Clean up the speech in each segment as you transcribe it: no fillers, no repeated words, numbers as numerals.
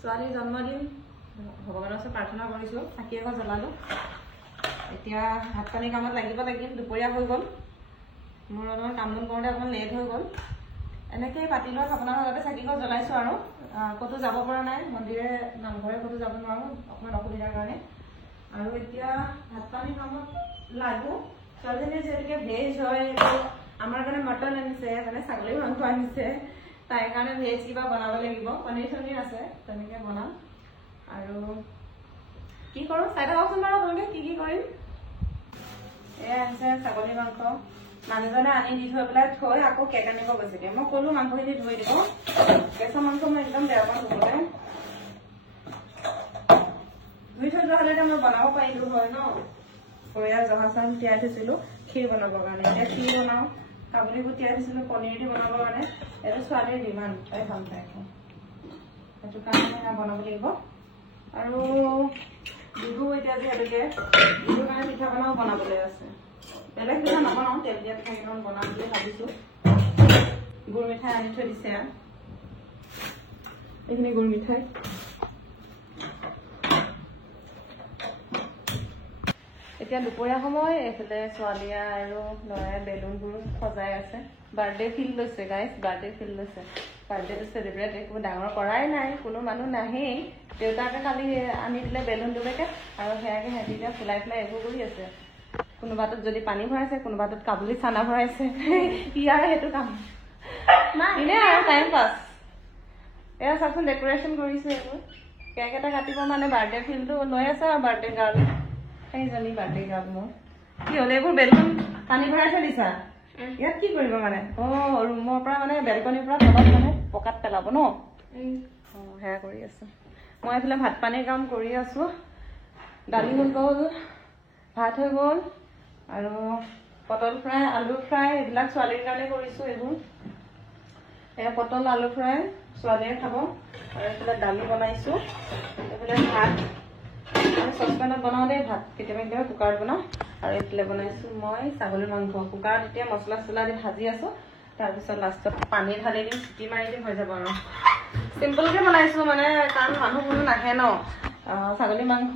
ছোৱালীৰ জন্মদিন ভগৱানৰ ওচৰত প্ৰাৰ্থনা কৰিছোঁ, চাকি এগছ জ্বলালোঁ। এতিয়া ভাত পানী কামত লাগিব লাগিম, দুপৰীয়া হৈ গ'ল। মোৰ অলপমান কাম বন কৰোঁতে অকণমান লেট হৈ গ'ল। এনেকৈয়ে পাতি লোৱা আপোনাৰ লগতে চাকি এগছ জ্বলাইছোঁ আৰু ক'তো যাব পৰা নাই, মন্দিৰে নামঘৰে ক'তো যাব নোৱাৰোঁ অকণমান অসুবিধাৰ কাৰণে। আৰু এতিয়া ভাত পানী কামত লাগোঁ। ছোৱালীজনীয়ে যিহেতুকে ভেজ হয়, আমাৰ কাৰণে মটন আনিছে, মানে ছাগলীৰ মাংস আনিছে। তাইৰ কাৰণে ভেজ কিবা বনাব লাগিব, পনীৰ চনীৰ আছে, তেনেকৈ বনাম। আৰু কি কৰোঁ চাই থাককচোন বাৰু আপোনালোকে কি কৰিম। এয়া আহিছে ছাগলী মাংস, মানুহজনে আনি দি থৈ পেলাই থৈ আকৌ কেক আনিব গৈছেগৈ। মই ক'লো মাংসখিনি ধুই দিব, কেঁচা মাংস মই একদম বেয়া পাওঁ ধুবলৈ। ধুই থৈ যোৱা হ'লে এতিয়া মই বনাব পাৰিলোঁ হয় ন। এয়া জহা চাউল তিয়াই থৈছিলোঁ ক্ষীৰ বনাবৰ কাৰণে, এতিয়া ক্ষীৰ বনাওঁ। কাবুলী বুট তিয়াই থৈছিলোঁ পনীৰ দি বনাবৰ কাৰণে। এইটো ছোৱালীৰ ডিমাণ্ড, তাই ভাল পায় খাই, সেইটো কাৰণে বনাব লাগিব। আৰু বিহু এতিয়া যিহেতুকে বিহুৰ কাৰণে পিঠা পনাও বনাবলৈ আছে। বেলেগ পিঠা নবনাওঁ, তেল দিয়া পিঠা কেইটামান বনাম বুলি ভাবিছোঁ। গুৰ মিঠাই আনি থৈ দিছে, এইখিনি গুৰ মিঠাই। এতিয়া দুপৰীয়া সময় এইফালে ছোৱালীয়ে আৰু ল'ৰাই বেলুনবোৰ সজাই আছে। বাৰ্থডে ফিল লৈছে গাইজ, বাৰ্থডে ফিল লৈছে। বাৰ্থডেটো চেলিব্ৰেট একো ডাঙৰ কৰাই নাই, কোনো মানুহ নাহেই। দেউতাকে কালি আনি দিলে বেলুন দুপেকেট, আৰু সেয়াকে সিহঁতি এতিয়া ফুলাই ফুলাই এইবোৰ কৰি আছে। কোনোবাটোত যদি পানী ভৰাইছে, কোনোবাটোত কাবুলী চানা ভৰাইছে। ইয়াৰ সেইটো কাম এনেই আৰু টাইম পাছ। এয়া চাওকচোন ডেক'ৰেশ্যন কৰিছে এইবোৰ। কেক এটা কাটিব মানে বাৰ্থডে ফিলটো লৈ আছে আৰু বাৰ্থডে গাৰ্ল। সেইজনী বাৰ্থডে গাৰ্ল মোৰ। কি হ'ল এইবোৰ বেলুন পানী ভৰাই থৈ দিছা? ইয়াত কি কৰিব মানে? ৰুমৰ পৰা মানে বেলকনিৰ পৰা তলত মানে পকাত পেলাব ন? সেয়া কৰি আছো। মই এইফালে ভাত পানীৰ কাম কৰি আছো। দালি হৈ গ'ল, ভাত হৈ গ'ল, আৰু পটল ফ্ৰাই, আলু ফ্ৰাই এইবিলাক ছোৱালীৰ কাৰণে কৰিছোঁ। এইবোৰ এয়া পটল আলু ফ্ৰাই ছোৱালীয়ে খাব। আৰু এইফালে দালি বনাইছোঁ, এইফালে ভাত চচপেনত বনাওঁ দেই ভাত, কেতিয়াবা কেতিয়াবা কুকাৰত বনাওঁ। আৰু এইফালে বনাইছোঁ মই ছাগলী মাংস। কুকাৰত এতিয়া মছলা চছলা দি ভাজি আছোঁ, তাৰপিছত লাষ্টত পানী ঢালি দিম, চিটি মাৰি দিম, হৈ যাব আৰু। চিম্পলকৈ বনাইছোঁ মানে, কাৰণ মানুহ কোনো নাহে ন। ছাগলী মাংস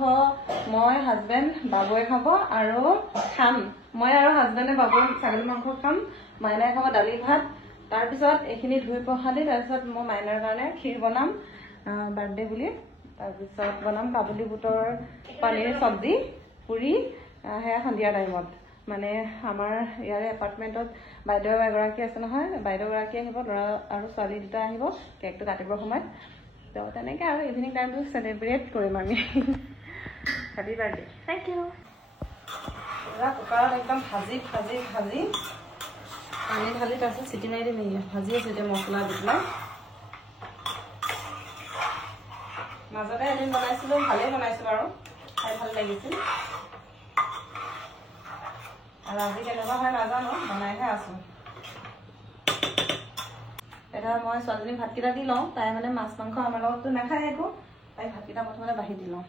মই, হাজবেণ্ড, বাবুৱে খাব আৰু খাম। মই আৰু হাজবেণ্ডে বাবুৱে ছাগলী মাংস খাম, মাইনাই খাব দালি ভাত। তাৰপিছত এইখিনি ধুই পখালি তাৰপিছত মই মাইনাৰ কাৰণে ক্ষীৰ বনাম বাৰ্থডে বুলি। তাৰপিছত বনাম কাবুলী বুটৰ পানীৰ চব্জি, পুৰি, সেয়া সন্ধিয়া টাইমত। মানে আমাৰ ইয়াৰে এপাৰ্টমেণ্টত বাইদেউ এগৰাকী আছে নহয়, বাইদেউগৰাকী আহিব, ল'ৰা আৰু ছোৱালী দুটা আহিব কেকটো কাটিবৰ সময়ত। তো তেনেকৈ আৰু ইভিনিং টাইমটো চেলিব্ৰেট কৰিম আমি। Happy birthday. Thank you. পুৰা কুকাৰত একদম ভাজি ভাজি ভাজি পানী ঢালি তাৰপিছত চিটি মাৰি দিম। ভাজি আছোঁ এতিয়া মছলা দি পেলাই। মাজতে এদিন বনাইছিলোঁ, ভালেই বনাইছোঁ বাৰু, খাই ভাল লাগিছিল। আৰু আজি কেনেকুৱা হয় নাজানো, বনাইহে আছোঁ। এতিয়া মই ছোৱালীজনীক ভাতকেইটা দি লওঁ, তাই মানে মাছ মাংস আমাৰ লগততো নাখায় একো, তাই ভাতকেইটা প্ৰথমতে বাঢ়ি দি লওঁ।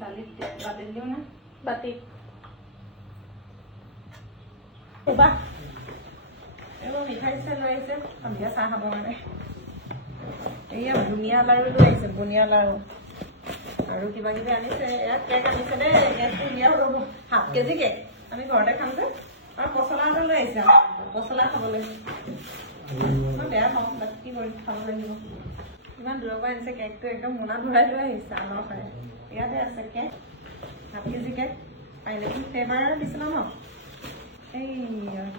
দালিত বাতিত দিওঁ না, বাতি বাহ। এইবোৰ মিঠাই চিঠাই লৈ আহিছে সন্ধিয়া চাহ খাবৰ কাৰণে। এয়া বুনিয়া লাৰু লৈ আহিছে, বুনিয়া লাৰু আৰু কিবা কিবি আনিছে। ইয়াত কেক আনিছে দেই, কেকটো উলিয়াব ৰ'ব, ½ কেজি কেক আমি ঘৰতে খাম যে। আৰু পচলা এটা লৈ আহিছে, পচলা খাবলৈ। মই বেয়া পাওঁ, বাট কি কৰিম, খাব লাগিব। ইমান দূৰৰ পৰা আনিছে কেকটো, একদম মোনাত ভৰাই লৈ আহিছে আনৰ পাৰে। ইয়াতে আছে কেক, ½ কেজি কেক, পাইনেপল ফ্লেভাৰ দিছিলে ন। এই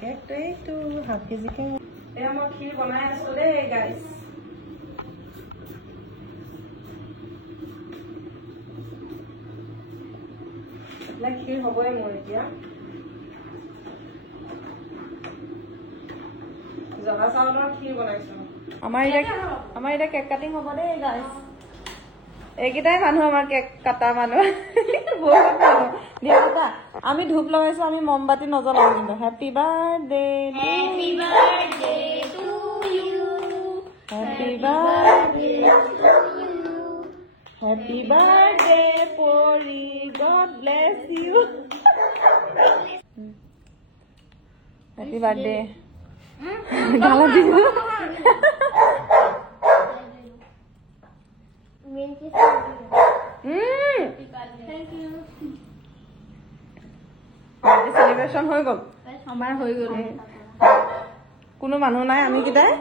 কেকটো এইটো ½ কেজি কেক। এয়া মই ক্ষীৰ বনাই আছোঁ দেই গাইজ। এইবিলাক ক্ষীৰ হ'বই মোৰ এতিয়া। জহা চাউলৰ ক্ষীৰ বনাইছোঁ। আমাৰ এতিয়া কেক কাটিং হ'ব দেই গাইজ। এইকেইটাই মানুহ আমাৰ কেক কাটা মানুহ। বহুত মানুহ দিয়া কথা। আমি ধূপ লগাইছোঁ, আমি মমবাতি নজ্বলাওঁ কিন্তু। Happy birthday, happy birthday to you, happy birthday, happy birthday Pori, God bless you. Happy birthday গালা দিলো সেলিব্ৰেশন হৈ গ'ল আমাৰ হৈ গ'ল কোনো মানুহ নাই আমি কেইটাই